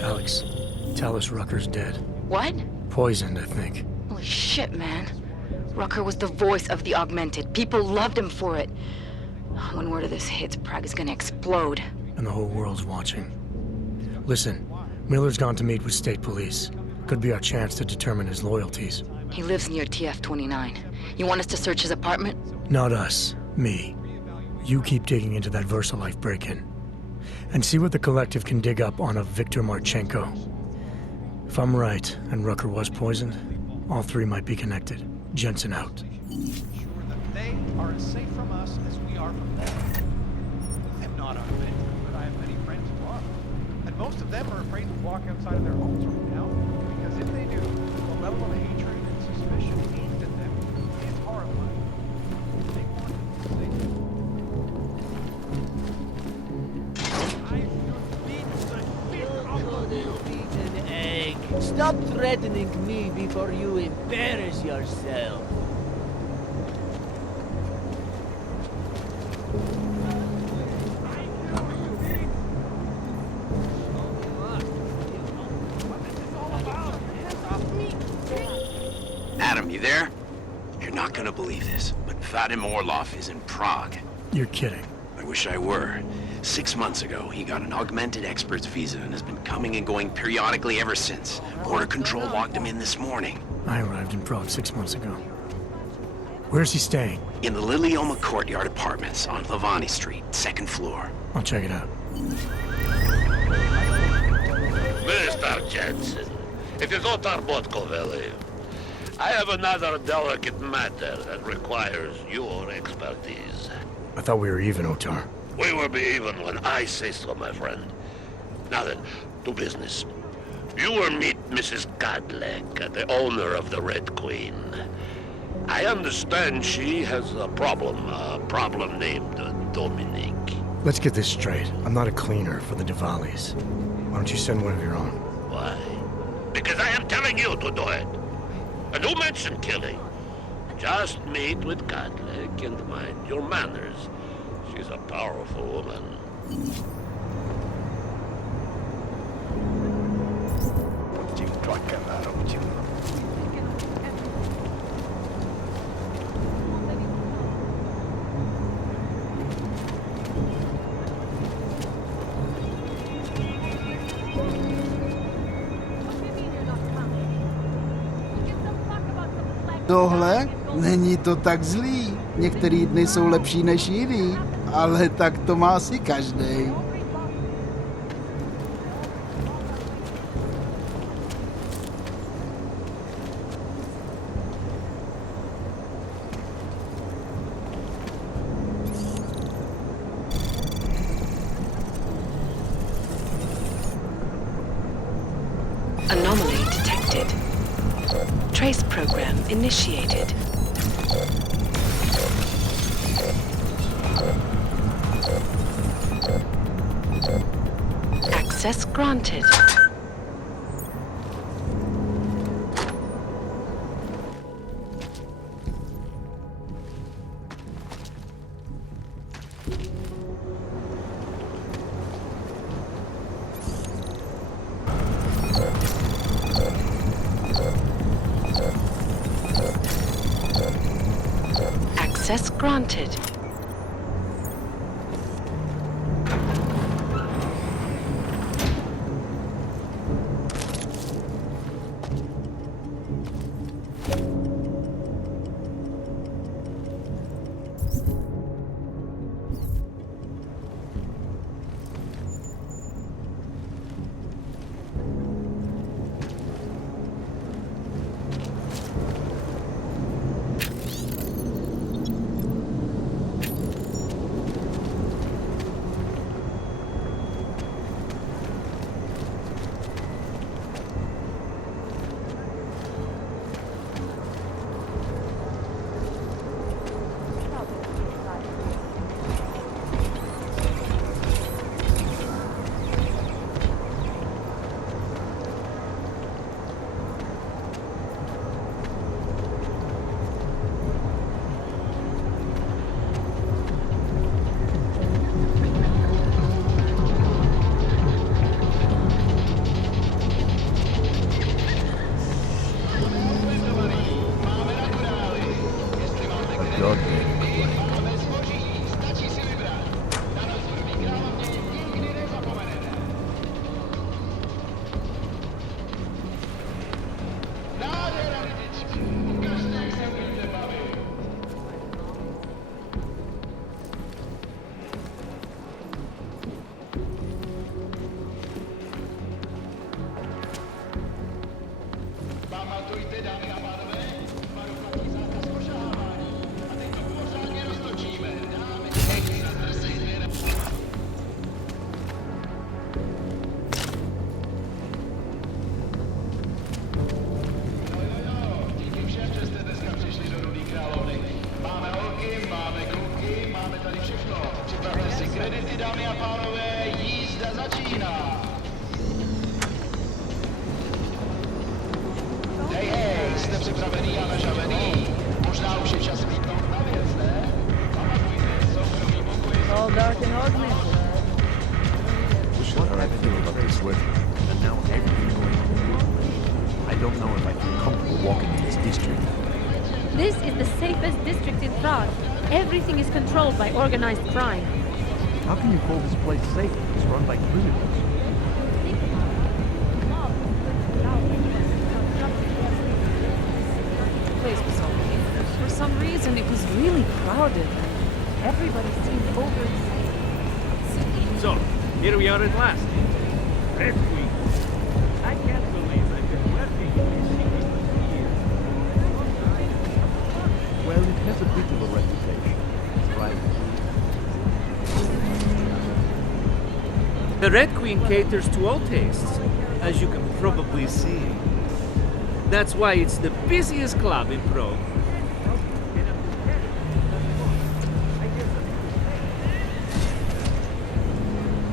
Alex, tell us Rucker's dead. What? Poisoned, I think. Holy shit, man. Rucker was the voice of the Augmented. People loved him for it. When word of this hits, Prague is gonna explode. And the whole world's watching. Listen, Miller's gone to meet with state police. Could be our chance to determine his loyalties. He lives near TF-29. You want us to search his apartment? Not us. Me. You keep digging into that VersaLife break-in. And see what the Collective can dig up on a Viktor Marchenko. If I'm right, and Rucker was poisoned, all three might be connected. Jensen out. Sure that they are as safe from us as we are from them. I'm not unfit, but I have many friends who are. And most of them are afraid to walk outside of their homes right now, because if they do, the level of hatred and suspicion aimed at them is horrifying. They want to be safe. I should beat the shit out of you! An egg. Stop threatening me before you embarrass yourself. Adam, you there? You're not gonna believe this, but Vadim Orlov is in Prague. You're kidding. I wish I were. 6 months ago, he got an augmented expert's visa and has been coming and going periodically ever since. Border Control logged him in this morning. I arrived in Prague 6 months ago. Where's he staying? In the Lilioma Courtyard Apartments on Lavani Street, 2nd floor. I'll check it out. Mr. Jensen, if you go to Arbotkoveli, I have another delicate matter that requires your expertise. I thought we were even, Otar. We will be even when I say so, my friend. Now then, to business. You will meet Mrs. Kadlek, the owner of the Red Queen. I understand she has a problem named Dominique. Let's get this straight. I'm not a cleaner for the Diwalis. Why don't you send one of your own? Why? Because I am telling you to do it. And who mentioned killing? Just meet with Kadlek and mind your manners. She's a powerful woman. Tohle není to tak zlý. Některý dny jsou lepší než jiný, ale tak to má si každý. Anomaly detected. Trace program initiated. Access granted. Access granted. don't know if I feel comfortable walking in this district. This is the safest district in Prague. Everything is controlled by organized crime. How can you call this place safe if it's run by criminals? The place was okay. For some reason, it was really crowded. Everybody seemed overexcited. So, here we are at last. Red Queen. I can't believe I've been working in this city for years. Well, it has a bit of a reputation, right? The Red Queen caters to all tastes, as you can probably see. That's why it's the busiest club in Prague.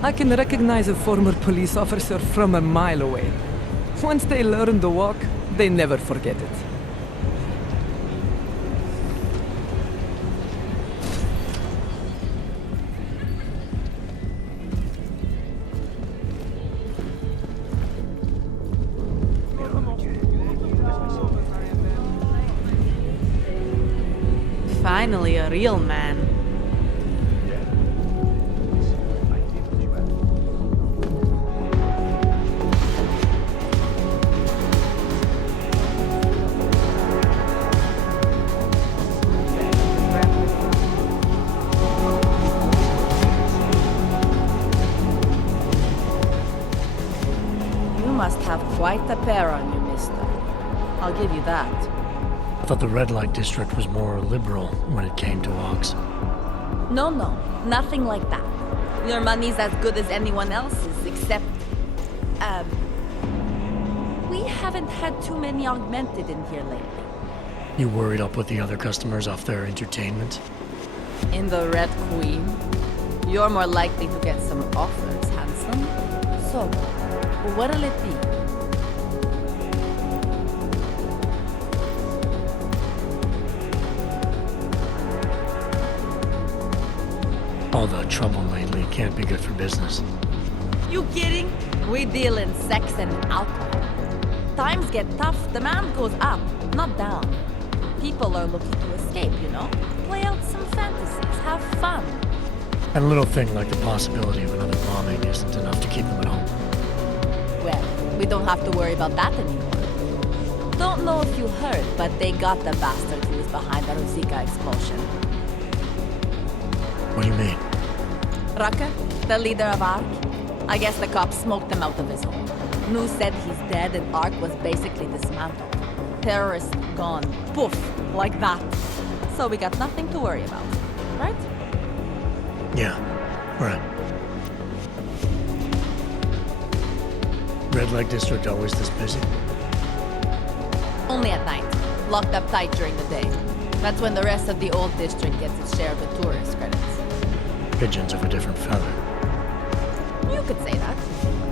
I can recognize a former police officer from a mile away. Once they learn to walk, they never forget it. Finally, a real man. You must have quite a pair on you, mister. I'll give you that. I thought the red light district was more liberal when it came to Ox. No, nothing like that. Your money's as good as anyone else's, except, we haven't had too many augmented in here lately. You worried I'll put the other customers off their entertainment? In the Red Queen, you're more likely to get some offers, handsome. So, what'll it be? All the trouble lately can't be good for business. You kidding? We deal in sex and alcohol. Times get tough, demand goes up, not down. People are looking to escape, you know? Play out some fantasies, have fun. And a little thing like the possibility of another bombing isn't enough to keep them at home. Well, we don't have to worry about that anymore. Don't know if you heard, but they got the bastard who was behind the Ruzika explosion. What do you mean? Rucker, the leader of ARC. I guess the cops smoked him out of his home. Nu said he's dead and ARC was basically dismantled. Terrorists gone. Poof. Like that. So we got nothing to worry about. Right? Yeah, right. Red light district always this busy? Only at night. Locked up tight during the day. That's when the rest of the old district gets its share of the tourist credits. Pigeons of a different feather. You could say that.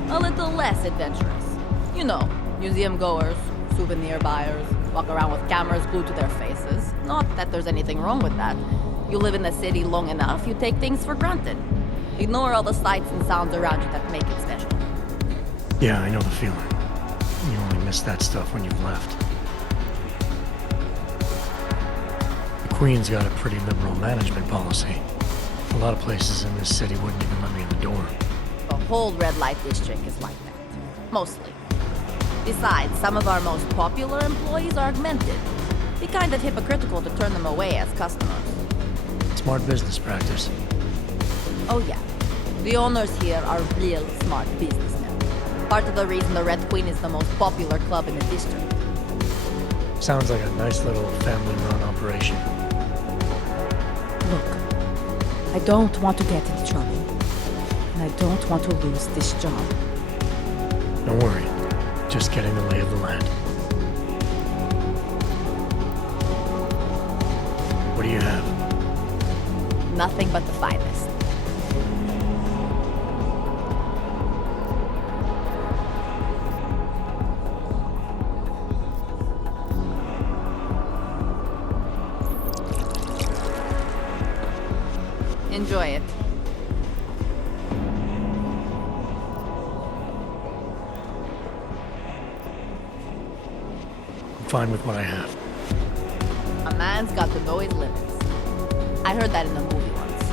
A little less adventurous. You know, museum goers, souvenir buyers, walk around with cameras glued to their faces. Not that there's anything wrong with that. You live in the city long enough, you take things for granted. Ignore all the sights and sounds around you that make it special. Yeah, I know the feeling. You only miss that stuff when you've left. The Queen's got a pretty liberal management policy. A lot of places in this city wouldn't even let me in the door. The whole red light district is like that. Mostly. Besides, some of our most popular employees are augmented. Be kind of hypocritical to turn them away as customers. Smart business practice. Oh yeah. The owners here are real smart businessmen. Part of the reason the Red Queen is the most popular club in the district. Sounds like a nice little family-run operation. Look, I don't want to get into trouble. And I don't want to lose this job. Don't worry. Just getting the lay of the land. What do you have? Nothing but the finest. Enjoy it. fine with what I have. A man's got to know his limits. I heard that in a movie once.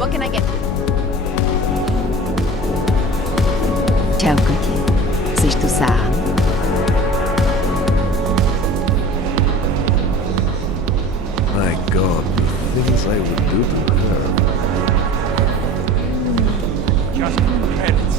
What can I get you? Čau, Koti. Jsi tu sám? My God, the things I would do to her. Just credits.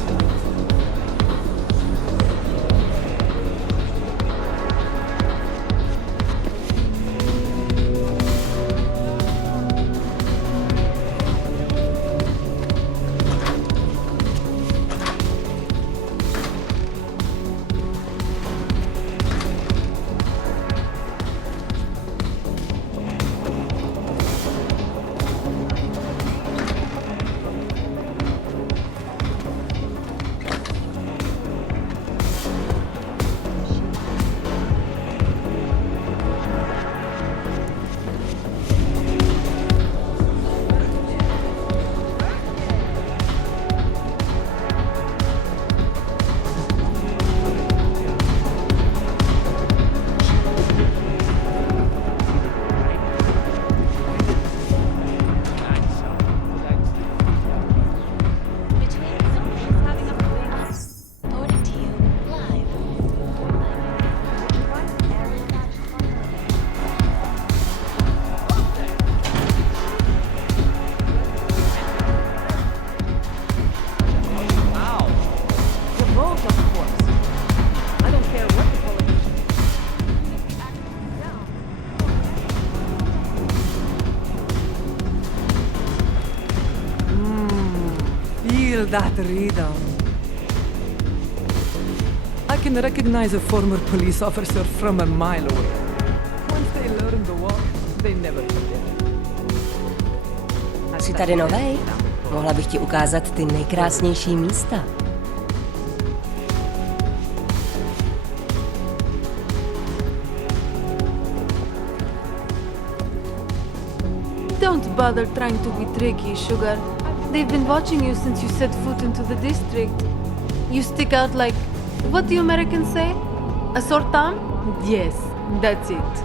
That rhythm. I can recognize a former police officer from a mile away. Once they learn the walk, they never forget. Jsi tady novej? Mohla bych ti ukázat ty nejkrásnější místa. Don't bother trying to be tricky, Sugar. They've been watching you since you set foot into the district. You stick out like, what do you Americans say? A sore thumb? Yes, that's it.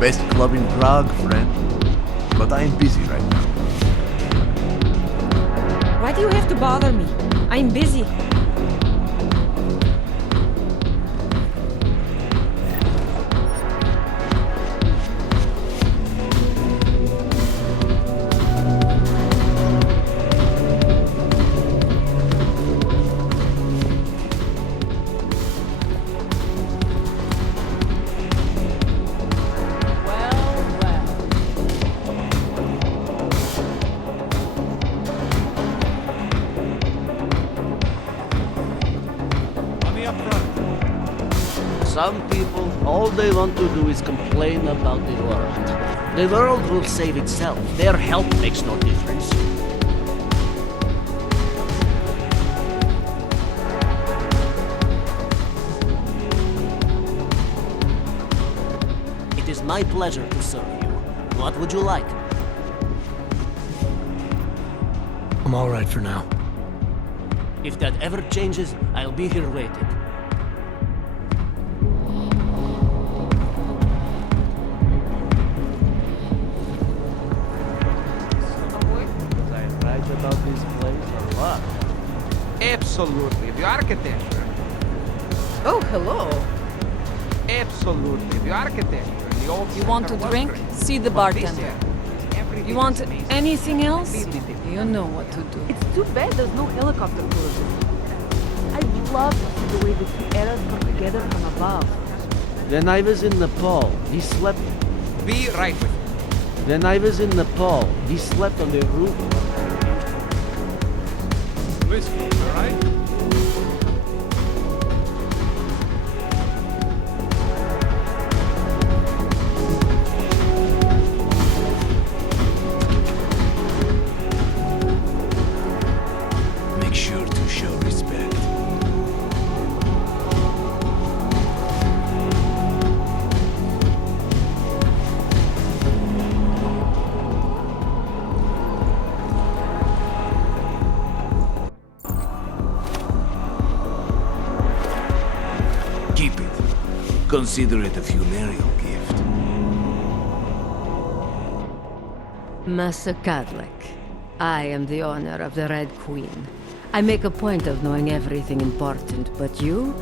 Best club in Prague, friend. But I am busy right now. Why do you have to bother me? I'm busy. Some people, all they want to do is complain about the world. The world will save itself. Their help makes no difference. It is my pleasure to serve you. What would you like? I'm all right for now. If that ever changes, I'll be here waiting. About this place or what? Absolutely, the architecture. Oh, hello. Absolutely, the architecture. The old You want to drink? See the bartender. You want anything else? You know what to do. It's too bad there's no helicopter cruises. I'd love to see the way the two eras come together from above. When I was in Nepal, we slept... Be right with you. When I was in Nepal, we slept on the roof. whiskey, all right? Make sure to show respect. Keep it. Consider it a funereal gift. Masa Kadlek, I am the owner of the Red Queen. I make a point of knowing everything important, but you,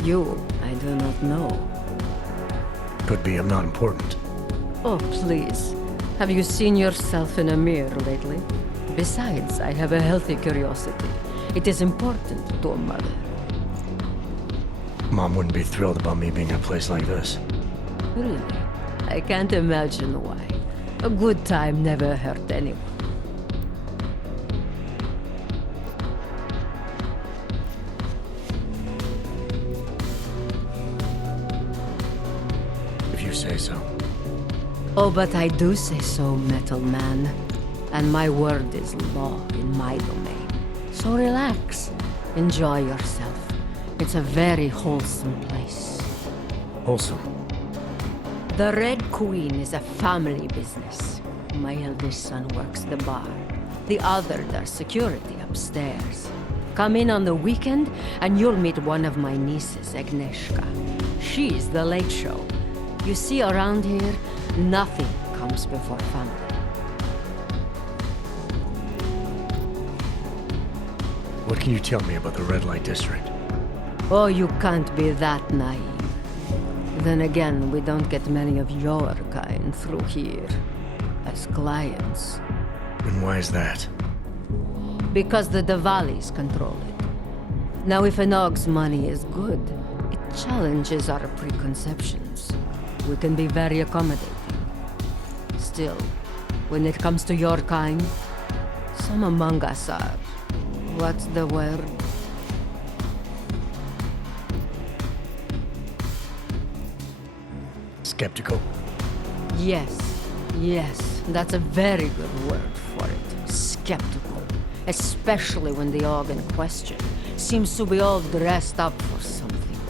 I do not know. Could be I'm not important. Oh, please. Have you seen yourself in a mirror lately? Besides, I have a healthy curiosity. It is important to a mother. Mom wouldn't be thrilled about me being in a place like this. Really? I can't imagine why. A good time never hurt anyone. If you say so. Oh, but I do say so, Metal Man. And my word is law in my domain. So relax. Enjoy yourself. It's a very wholesome place. Wholesome. The Red Queen is a family business. My eldest son works the bar. The other does security upstairs. Come in on the weekend and you'll meet one of my nieces, Agnieszka. She's the late show. You see, around here, nothing comes before family. What can you tell me about the red light district? Oh, you can't be that naive. Then again, we don't get many of your kind through here as clients. And why is that? Because the Diwalis control it. Now, if an Og's money is good, it challenges our preconceptions. We can be very accommodating. Still, when it comes to your kind, some among us are... what's the word? Skeptical? Yes, that's a very good word for it. Skeptical. Especially when the Og in question seems to be all dressed up for something.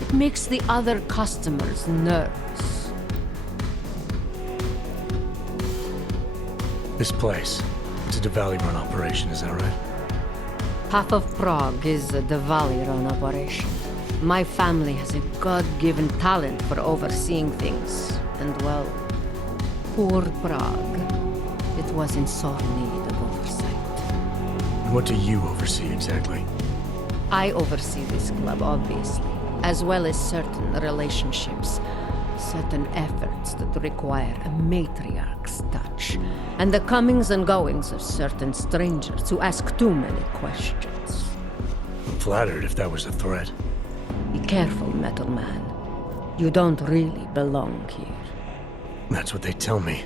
It makes the other customers nervous. This place, it's a Diwali-run operation, is that right? Half of Prague is a Diwali-run operation. My family has a God-given talent for overseeing things. And well, poor Prague. It was in sore need of oversight. And what do you oversee exactly? I oversee this club, obviously, as well as certain relationships, certain efforts that require a matriarch's touch, and the comings and goings of certain strangers who ask too many questions. I'm flattered if that was a threat. Be careful, Metal Man. You don't really belong here. That's what they tell me.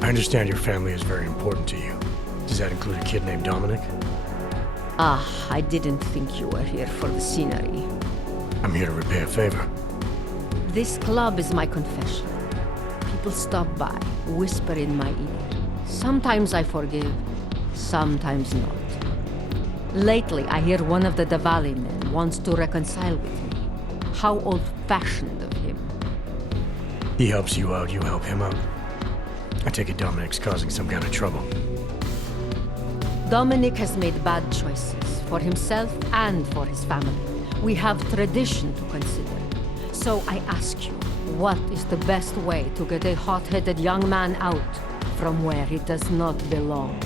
I understand your family is very important to you. Does that include a kid named Dominic? Ah, I didn't think you were here for the scenery. I'm here to repay a favor. This club is my confession. People stop by, whisper in my ear. Sometimes I forgive, sometimes not. Lately, I hear one of the Diwali men wants to reconcile with me. How old-fashioned of him. He helps you out, you help him out. I take it Dominic's causing some kind of trouble. Dominic has made bad choices for himself and for his family. We have tradition to consider. So I ask you, what is the best way to get a hot-headed young man out from where he does not belong?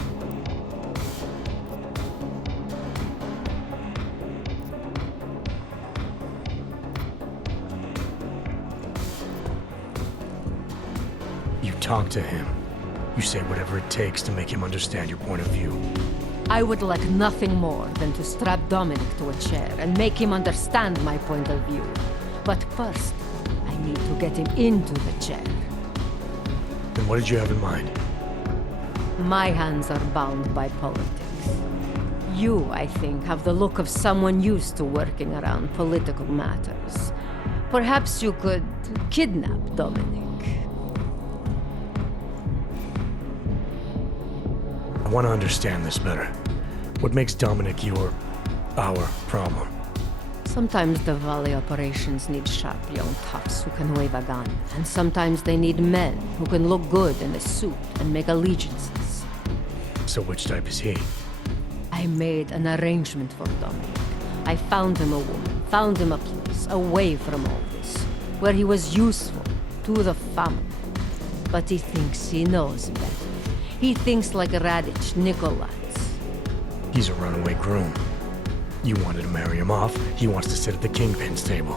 You talk to him. You say whatever it takes to make him understand your point of view. I would like nothing more than to strap Dominic to a chair and make him understand my point of view. But first, I need to get him into the chair. Then what did you have in mind? My hands are bound by politics. You, I think, have the look of someone used to working around political matters. Perhaps you could kidnap Dominic. I want to understand this better. What makes Dominic our problem? Sometimes the Valley operations need sharp young toughs who can wave a gun, and sometimes they need men who can look good in a suit and make allegiances. So which type is he? I made an arrangement for Dominic. I found him a woman, found him a place away from all this, where he was useful to the family. But he thinks he knows better. He thinks like Radich Nikolai's. He's a runaway groom. You wanted to marry him off, he wants to sit at the kingpin's table.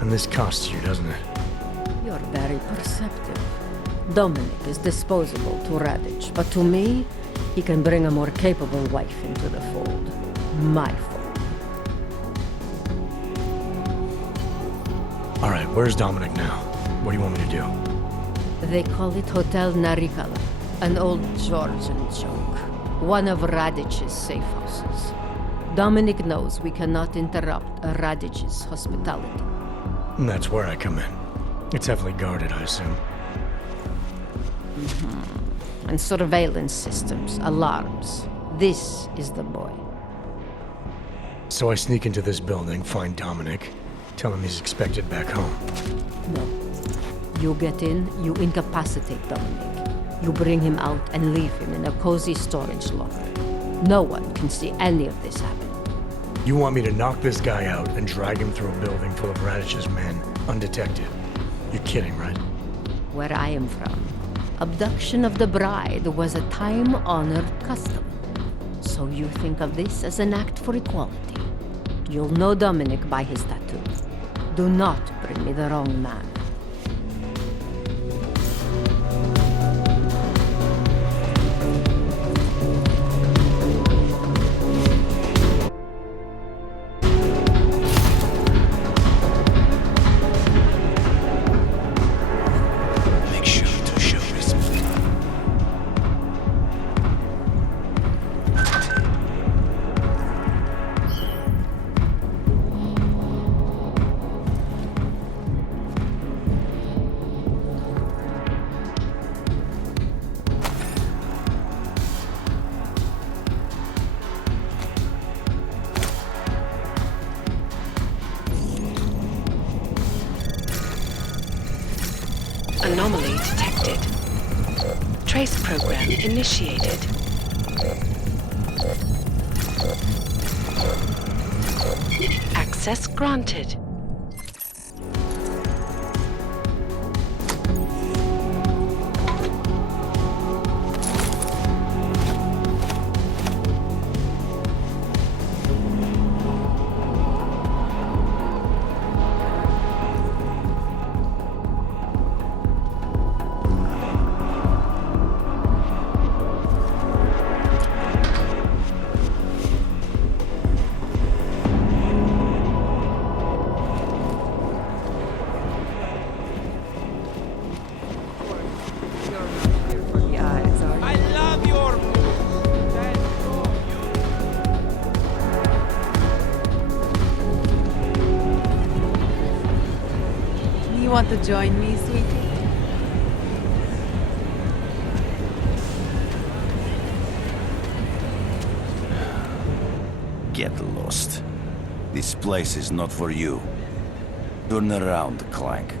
And this costs you, doesn't it? You're very perceptive. Dominic is disposable to Radich, but to me, he can bring a more capable wife into the fold. My fold. All right, where's Dominic now? What do you want me to do? They call it Hotel Narikala, an old Georgian joke. One of Radich's safe houses. Dominic knows we cannot interrupt Radich's hospitality. And that's where I come in. It's heavily guarded, I assume. And surveillance systems, alarms. This is the boy. So I sneak into this building, find Dominic, tell him he's expected back home. No. You get in, you incapacitate Dominic. You bring him out and leave him in a cozy storage locker. No one can see any of this happen. You want me to knock this guy out and drag him through a building full of Radich's men, undetected? You're kidding, right? Where I am from, abduction of the bride was a time-honored custom. So you think of this as an act for equality. You'll know Dominic by his tattoo. Do not bring me the wrong man. Anomaly detected. Trace program initiated. Access granted. You want to join me, sweetie? Get lost. This place is not for you. Turn around, Clank.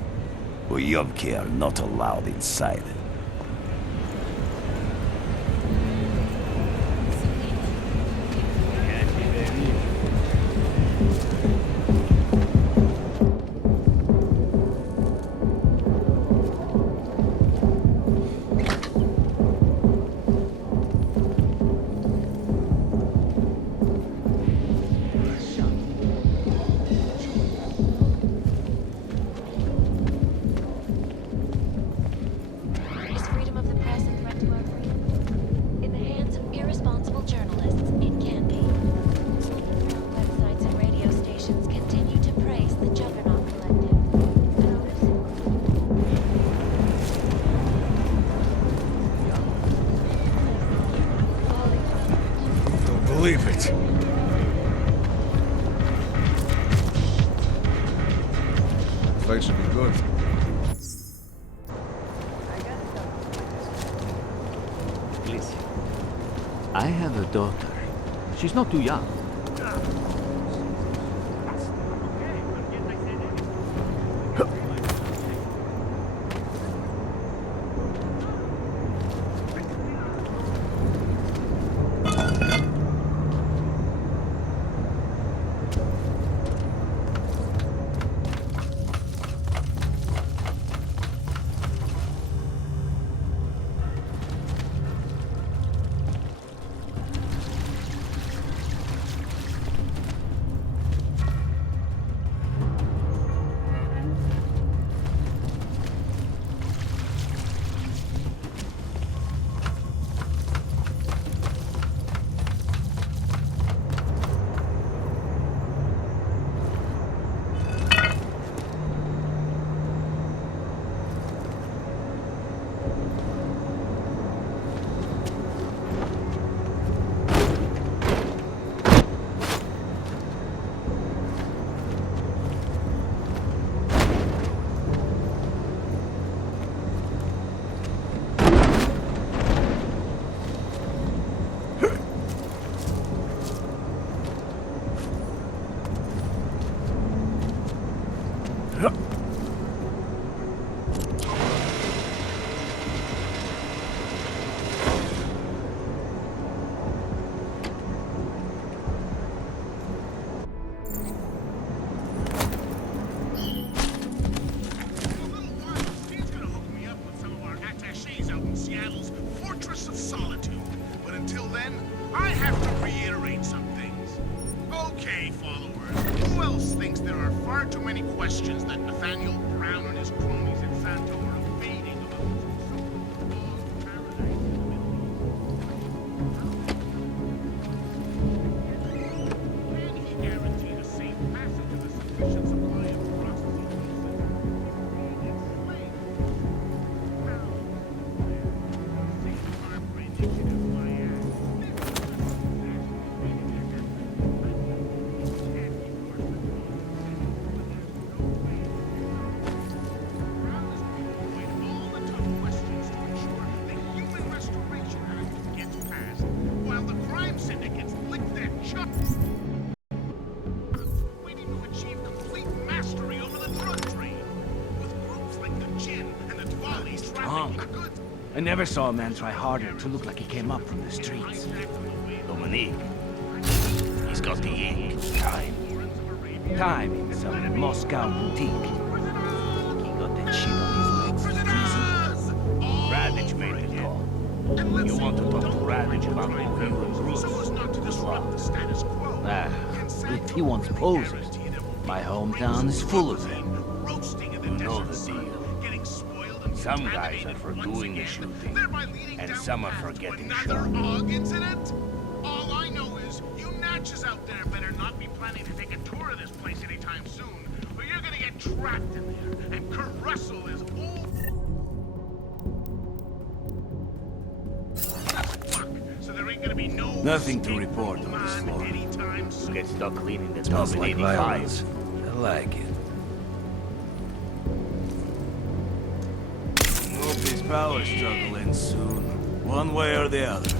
Uyovki are not allowed inside. believe it. Fight should be good. Listen, I have a daughter. She's not too young. I never saw a man try harder to look like he came up from the streets. Dominique. He's got the ink. Time. Time in some Moscow boutique. He got that shit on his legs. Radich made the call. You want to talk to Radich about moving you and Bruce? If he wants posers, my hometown is full of them. You know the deal. Some guys are for doing the shooting, and some are for getting shot. Incident? All I know is you natches out there better not be planning to take a tour of this place anytime soon, or you're gonna get trapped in there, and Kurt Russell is old. Fuck, so there ain't gonna be no... Nothing to report on this floor. You get stuck cleaning the Smells tub in like 85. violence. I like it. Hope his power struggle ends soon. One way or the other.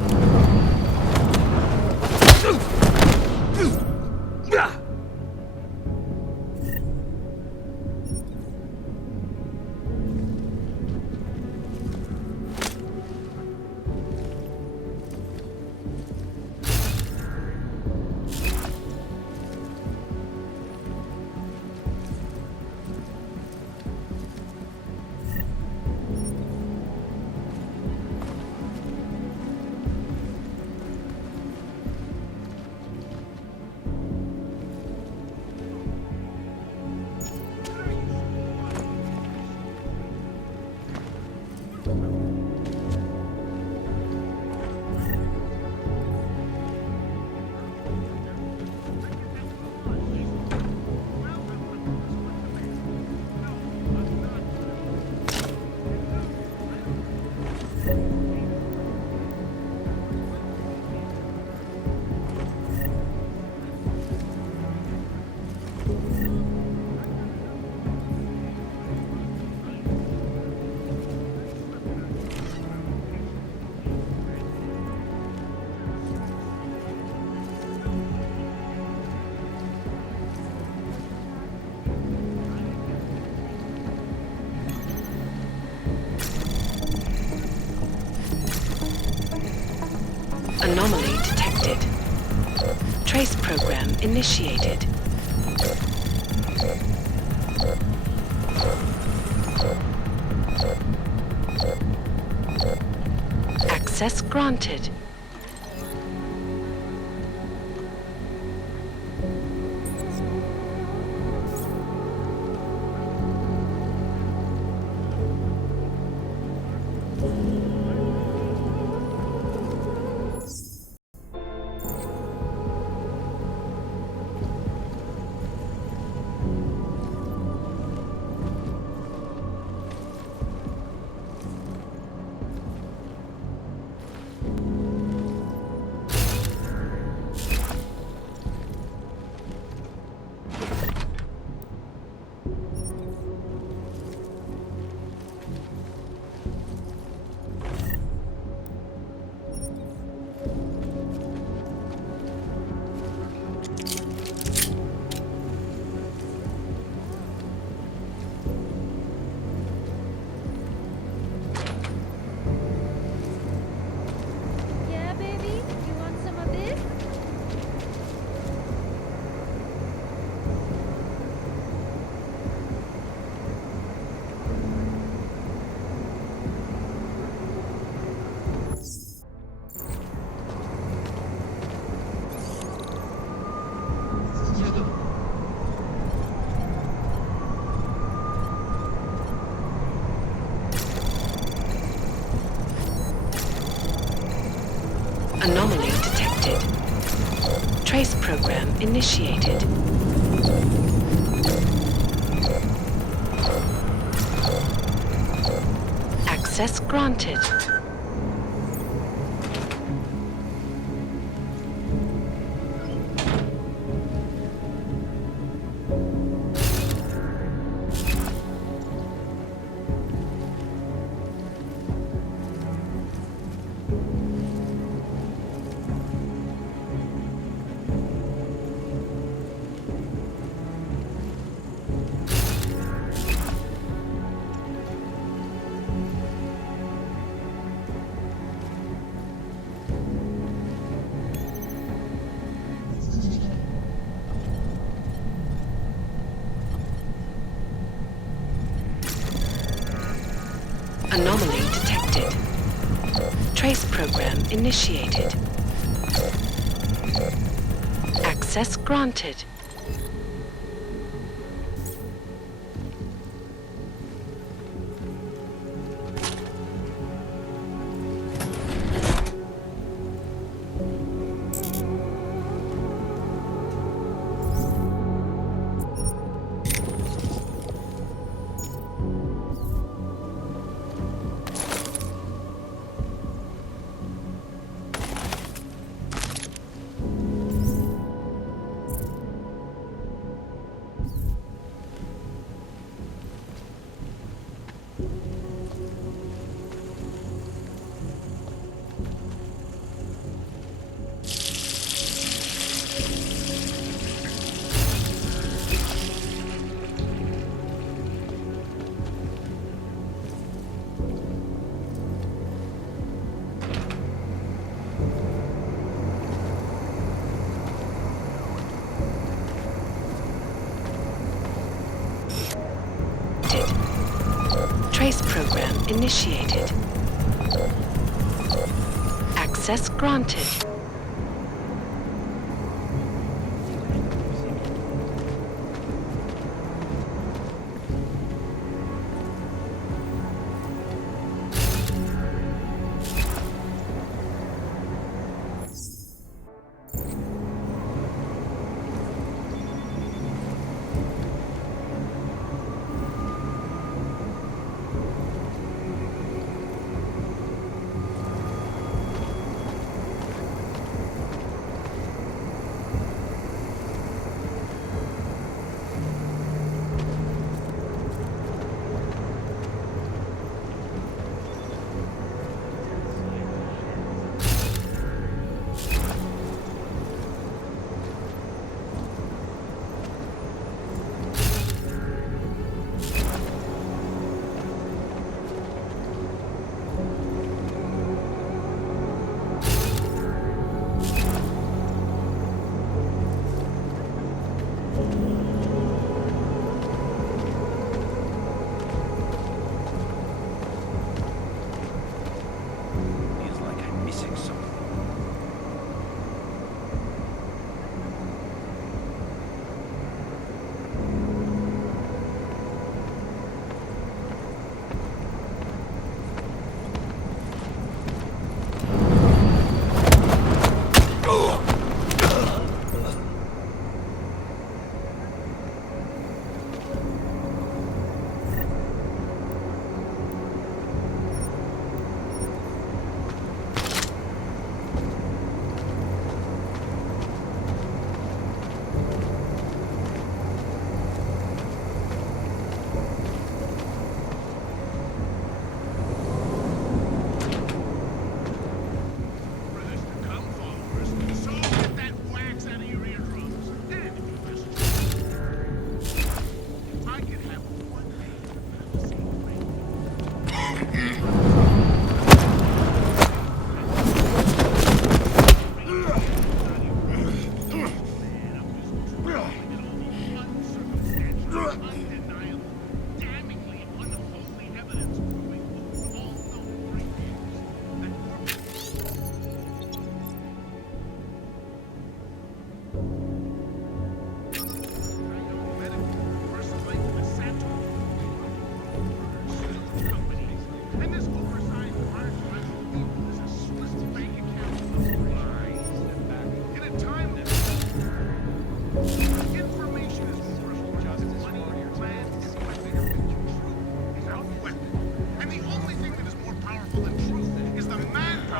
Anomaly detected. Trace program initiated. Access granted. Yeah, baby? You want some of this? Anomaly detected. Trace program initiated. Access granted. Anomaly detected. Trace program initiated. Access granted. Trace program initiated. Access granted.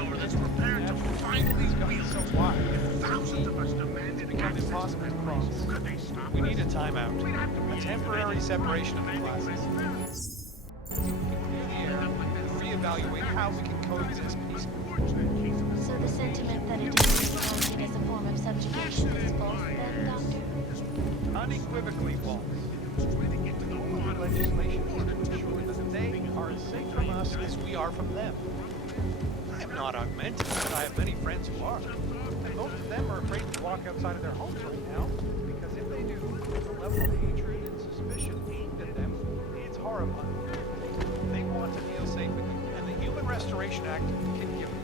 power that's prepared to finally wield So it. why? If thousands of us demanded It's become access to impossible this to place, cross. could they stop We us? need a timeout. A temporary separation of the classes. Reevaluate how we can coexist peacefully. So the sentiment that it is acted as a form of subjugation is false then, Doctor? Unequivocally false. Legislation is to ensure that they are as safe from us as we are from them. I am not augmented, but I have many friends who are. And most of them are afraid to walk outside of their homes right now, because if they do, the level of hatred and suspicion aimed at them, it's horrifying. They want to feel safe again, and the Human Restoration Act can give it.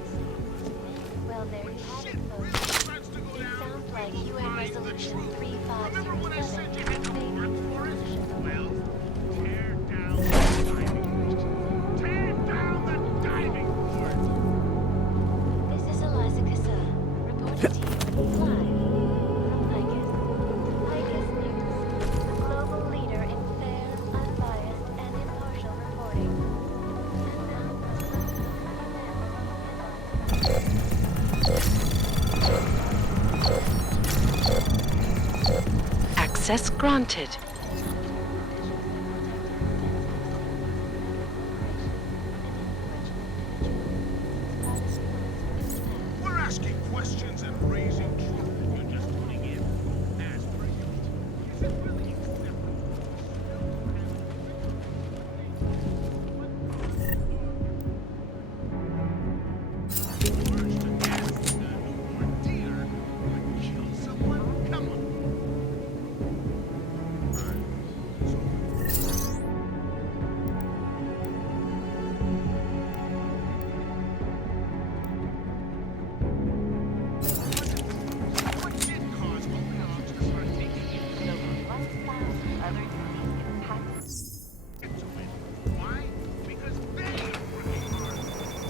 Well, there you have it, folks. It sounds like UN Resolution 3507 is fading solution. Well, tear down the diving board. Tear down the diving board! This is Eliza Cassell, reporting to you live from IGUS. IGUS News, the global leader in fair, unbiased, and impartial reporting. Access granted. We're asking questions and raising trouble. You're just putting in as president. Is it really acceptable? Words to death, or dear, or kill someone? Come on. What did cause Opions to start taking in Global lifestyle, other unique impacts. to win? Why? Because they are working hard.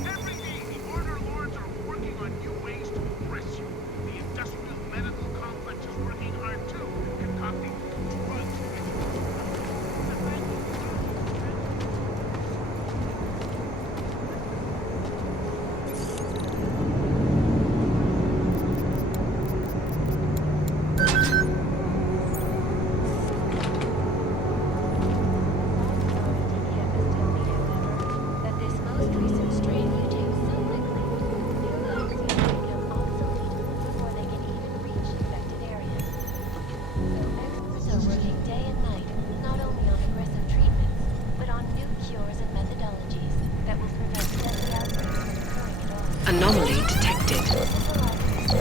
Every day, the Order Lords are working on new ways to oppress you. The industrial medical complex is working hard too, concocting drugs. That this most recent strain mutates so quickly, new vaccines become obsolete before they can even reach infected areas. Experts are working day and night, not only on aggressive treatments, but on new cures and methodologies that will prevent deadly outbreaks from occurring at all. Anomaly detected.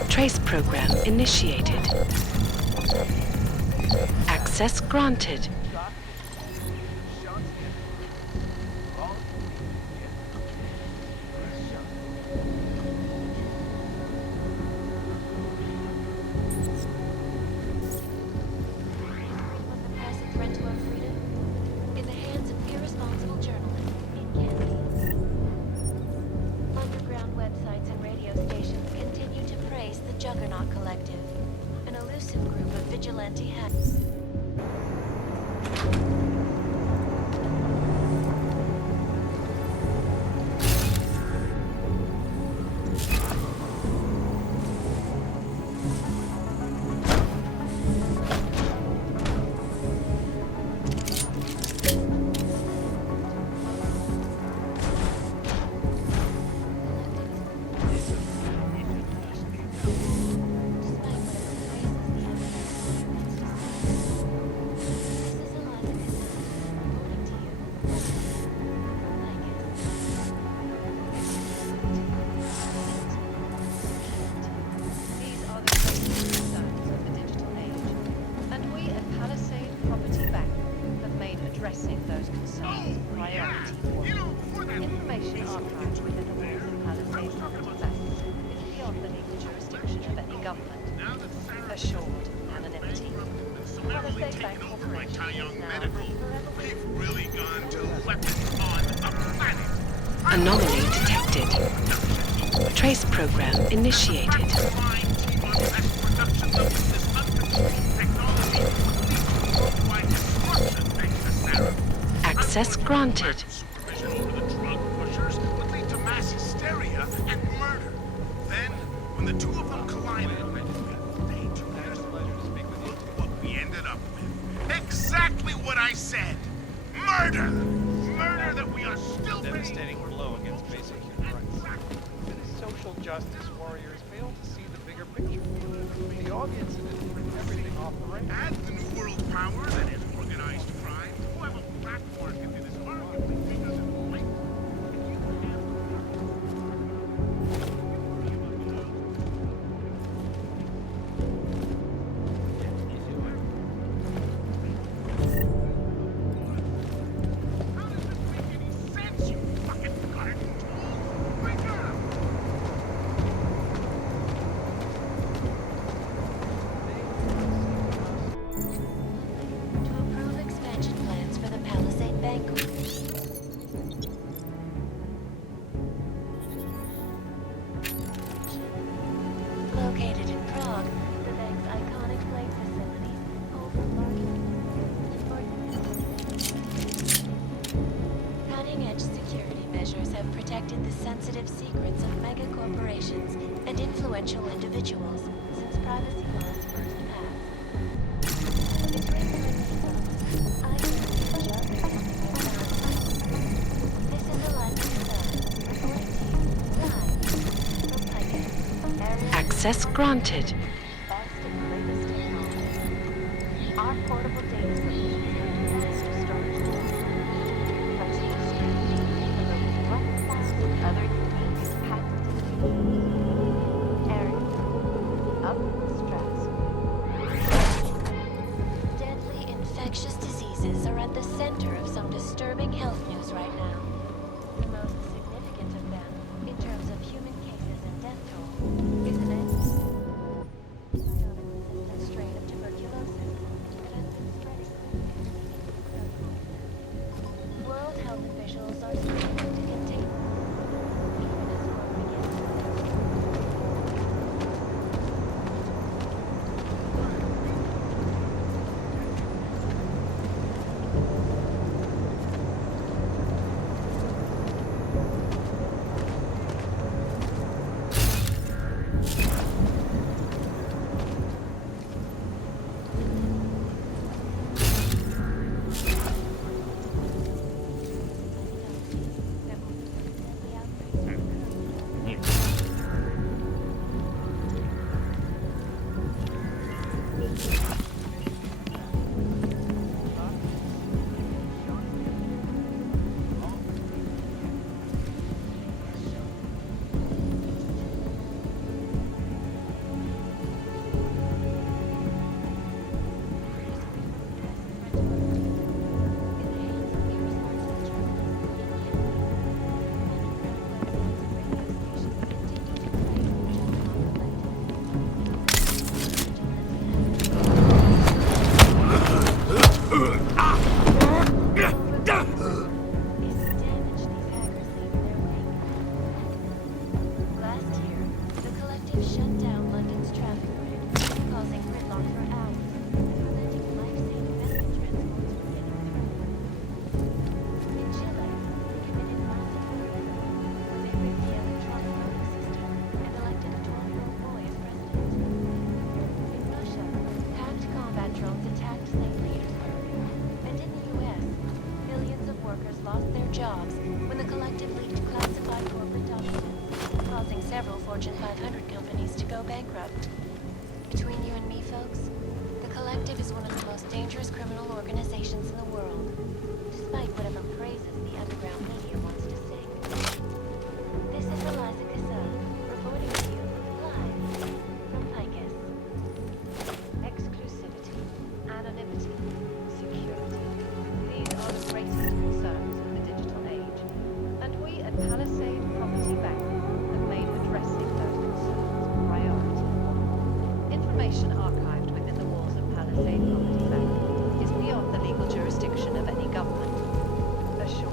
Trace program initiated. Access granted. Was the price of threat to our freedom? In the hands of irresponsible journalists, it can be. Underground websites and radio stations continue to praise the Juggernaut Collective, an elusive group of vigilante hackers. These are the great concerns of the digital age, and we at Palisade Property Bank have made addressing those concerns a priority for you. Information archived within the walls of Palisade Property Bank is beyond the legal jurisdiction of any government. Assured anonymity. Palisade Bank Corporation is now They've really gone to weapons on a planet. Anomaly detected. Trace program initiated. Access granted. Supervision over the drug pushers would lead to mass hysteria and murder. when the two of them collided, they took us. Look what we ended up with. Exactly what I said. Murder! Murder that we are still Devastating blow against basic human rights. Social justice warriors fail to see the bigger picture. The audience is everything off the rails. Add the new world power that is organized crime. We'll have a black market that is arguably bigger than light. To approve expansion plans for the Palisade Banquet. Located in Prague, the bank's iconic flight facilities hold cutting-edge security measures have protected the sensitive secrets of mega corporations and influential individuals since privacy laws first passed. This is a live Access granted. our portable data solutions can do master storage other unique patented areas up stress. Deadly infectious diseases are at the center of some disturbing health news right now. The most significant of them, in terms of human cases and death toll, is an resistant strain of tuberculosis that has been spreading. World health officials are striving to contain even as war begins. Last year, the collective shut down London's traffic grid, causing gridlock for hours and preventing life-saving medical transports from getting through. In Chile, they committed massive murder when they rigged the electronic voting system and elected a 12-year-old boy as president. In Russia, hacked combat drones attacked St. Petersburg. And in the U.S., millions of workers lost their jobs when the collective leaked classified corporate documents, causing several Fortune 500 companies to go bankrupt. Between you and me, folks, the collective is one of the most dangerous criminal organizations in the world, despite whatever praises the underground media wants to sing. This is Eliza Cassell, reporting to you live from Picus. Exclusivity, anonymity, security. These are the greatest concerns of the digital age, and we at Palisade Property Bank have made addressing those concerns a priority. Information archived within the walls of Palisade Property Bank is beyond the legal jurisdiction of any government. Assure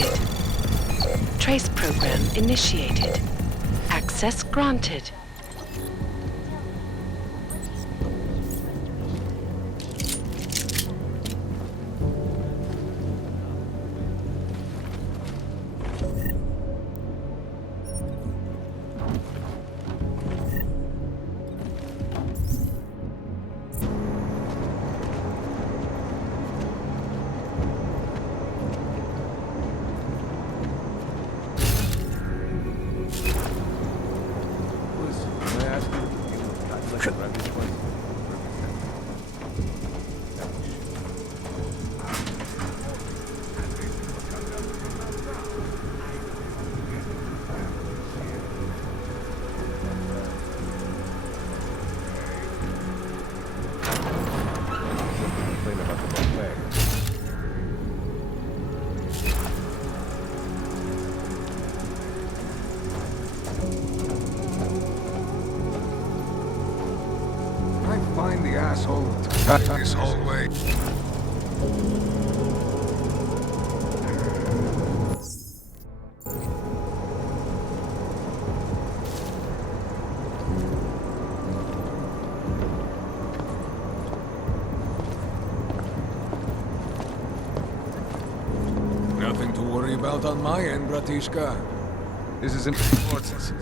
detected. Trace program initiated. Access granted. Find the asshole this whole way. Nothing to worry about on my end, Bratishka. This is important.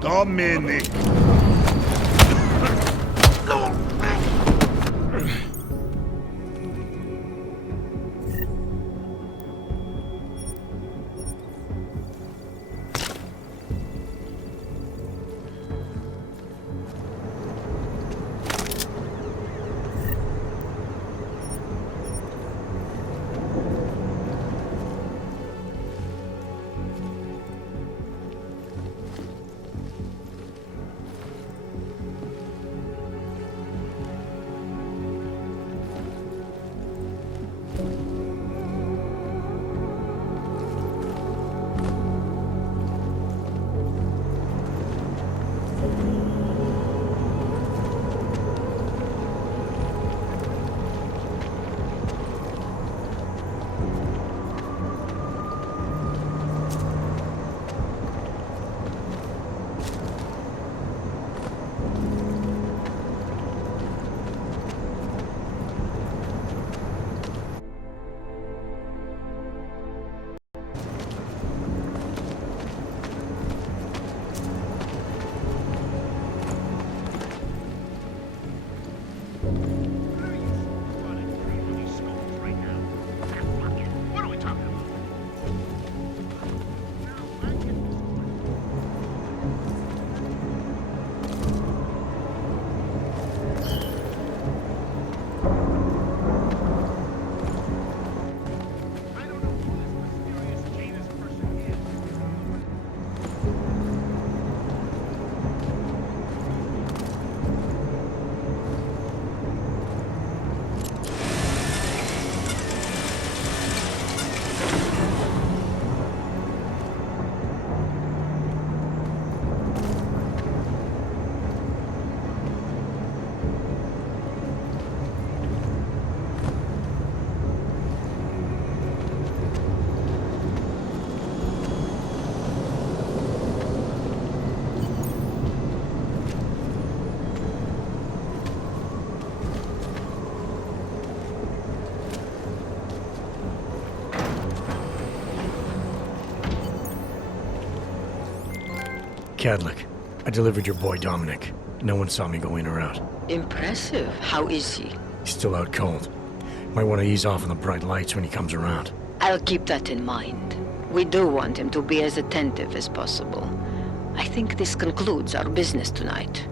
Dominic! Kadlek, I delivered your boy Dominic. No one saw me go in or out. Impressive. How is he? He's still out cold. Might want to ease off on the bright lights when he comes around. I'll keep that in mind. We do want him to be as attentive as possible. I think this concludes our business tonight.